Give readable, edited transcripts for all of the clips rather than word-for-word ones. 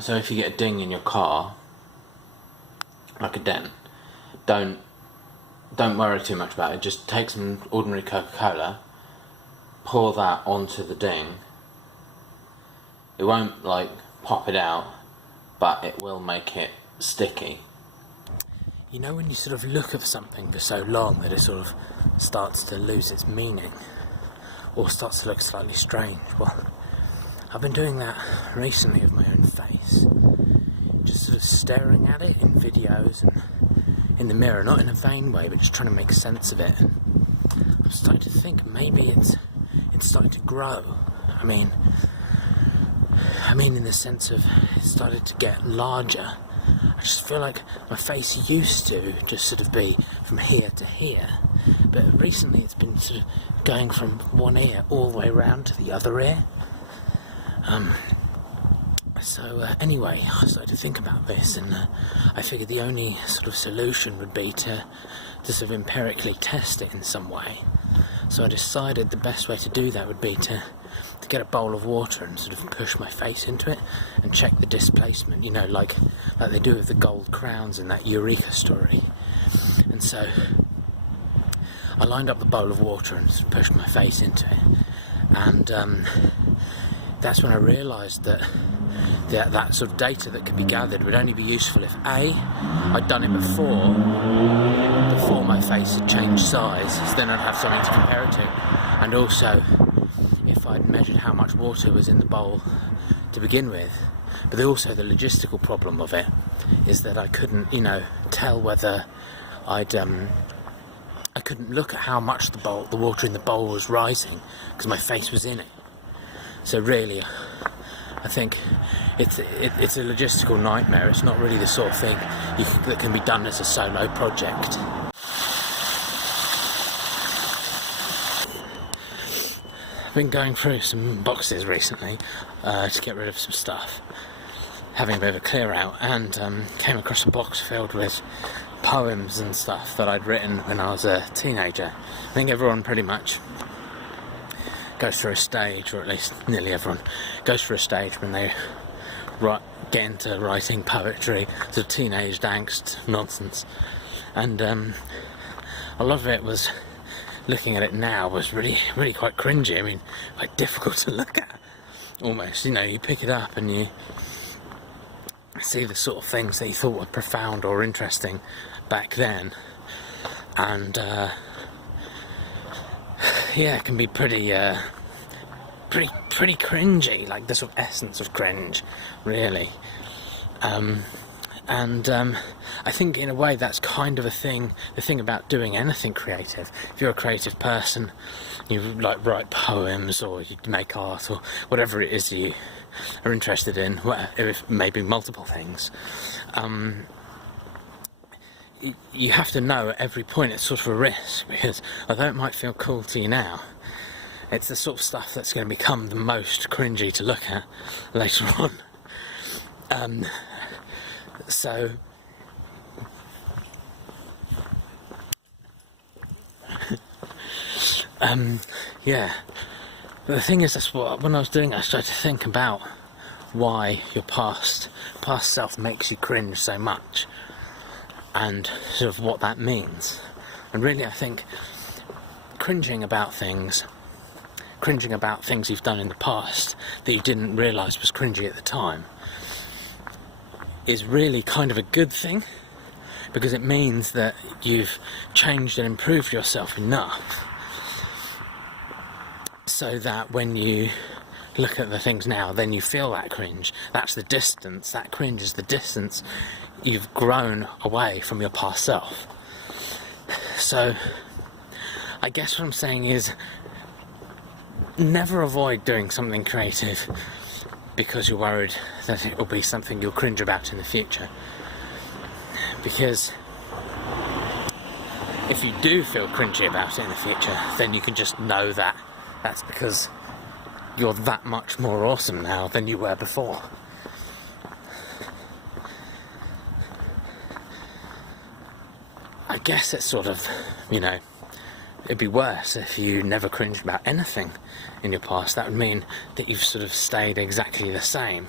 So if you get a ding in your car, like a dent, don't worry too much about it. Just take some ordinary Coca-Cola, pour that onto the ding. It won't like pop it out, but it will make it sticky. You know when you sort of look at something for so long that it sort of starts to lose its meaning, or starts to look slightly strange? Well, I've been doing that recently with my own face, just sort of staring at it in videos and in the mirror, not in a vain way, but just trying to make sense of it. And I'm starting to think maybe it's starting to grow. I mean in the sense of it started to get larger. I just feel like my face used to just sort of be from here to here, but recently it's been sort of going from one ear all the way around to the other ear. Anyway, I started to think about this, and I figured the only sort of solution would be to sort of empirically test it in some way. So I decided the best way to do that would be to get a bowl of water and sort of push my face into it and check the displacement, you know, like they do with the gold crowns in that Eureka story. And so I lined up the bowl of water and sort of pushed my face into it, and that's when I realised that that sort of data that could be gathered would only be useful if A, I'd done it before my face had changed size, so then I'd have something to compare it to, and also if I'd measured how much water was in the bowl to begin with. But also the logistical problem of it is that I couldn't, tell whether I couldn't look at how much the water in the bowl was rising because my face was in it. So really, I think it's a logistical nightmare. It's not really the sort of thing that can be done as a solo project. I've been going through some boxes recently to get rid of some stuff, having a bit of a clear out, and came across a box filled with poems and stuff that I'd written when I was a teenager. I think everyone pretty much goes through a stage, or at least nearly everyone goes through a stage when they get into writing poetry, sort of teenage angst nonsense, and a lot of it was, looking at it now, was really, really quite cringy. I mean, quite difficult to look at, almost. You pick it up and you see the sort of things that you thought were profound or interesting back then, and it can be pretty cringy, like the sort of essence of cringe, really. I think in a way that's kind of the thing about doing anything creative. If you're a creative person, you write poems, or you make art, or whatever it is you are interested in, maybe multiple things, you have to know at every point it's sort of a risk, because although it might feel cool to you now, it's the sort of stuff that's going to become the most cringy to look at later on. But the thing is, when I was doing it, I started to think about why your past self makes you cringe so much, and sort of what that means. And really, I think cringing about things you've done in the past that you didn't realise was cringy at the time is really kind of a good thing, because it means that you've changed and improved yourself enough so that when you look at the things now, then you feel that cringe. That's the distance. That cringe is the distance you've grown away from your past self. So I guess what I'm saying is, never avoid doing something creative because you're worried that it will be something you'll cringe about in the future. Because if you do feel cringy about it in the future, then you can just know that that's because you're that much more awesome now than you were before. I guess it's sort of, it'd be worse if you never cringed about anything in your past. That would mean that you've sort of stayed exactly the same.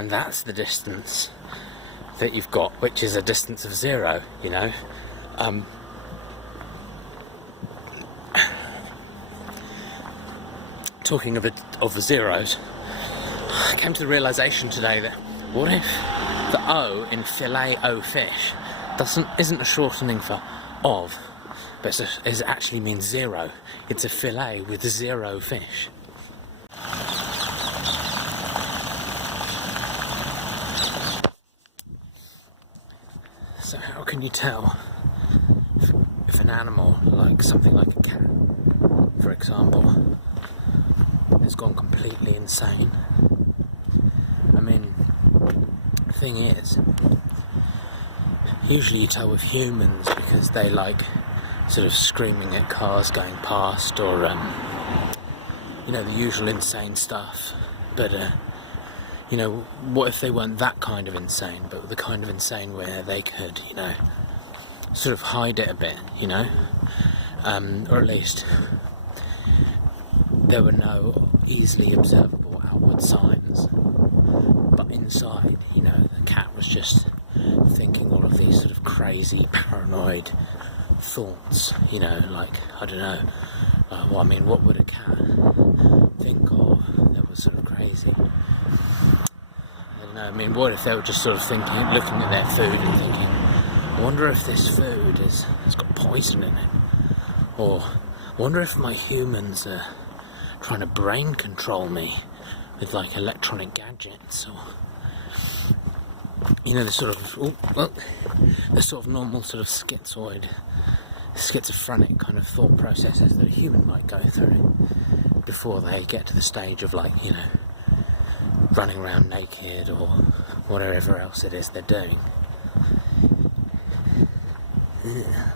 and that's the distance that you've got, which is a distance of 0, you know. Talking of zeros, I came to the realisation today that what if the O in filet-o fish isn't a shortening for of, but it actually means 0. It's a fillet with 0 fish. So how can you tell if an animal, like something like a cat, for example, has gone completely insane? I mean, the thing is, usually you tell with humans because they like sort of screaming at cars going past, or you know, the usual insane stuff. But you know, what if they weren't that kind of insane, but the kind of insane where they could, you know, sort of hide it a bit, you know, or at least there were no easily observable outward signs, but inside, you know, the cat was just thinking all of these sort of crazy, paranoid thoughts, you know, like, I don't know, well, I mean, what would a cat think of that was sort of crazy? I don't know, I mean, what if they were just sort of thinking, looking at their food and thinking, I wonder if this food has got poison in it, or I wonder if my humans are trying to brain control me with like electronic gadgets, or, you know, the sort of the sort of normal sort of schizophrenic kind of thought processes that a human might go through before they get to the stage of, like, you know, running around naked or whatever else it is they're doing. Yeah.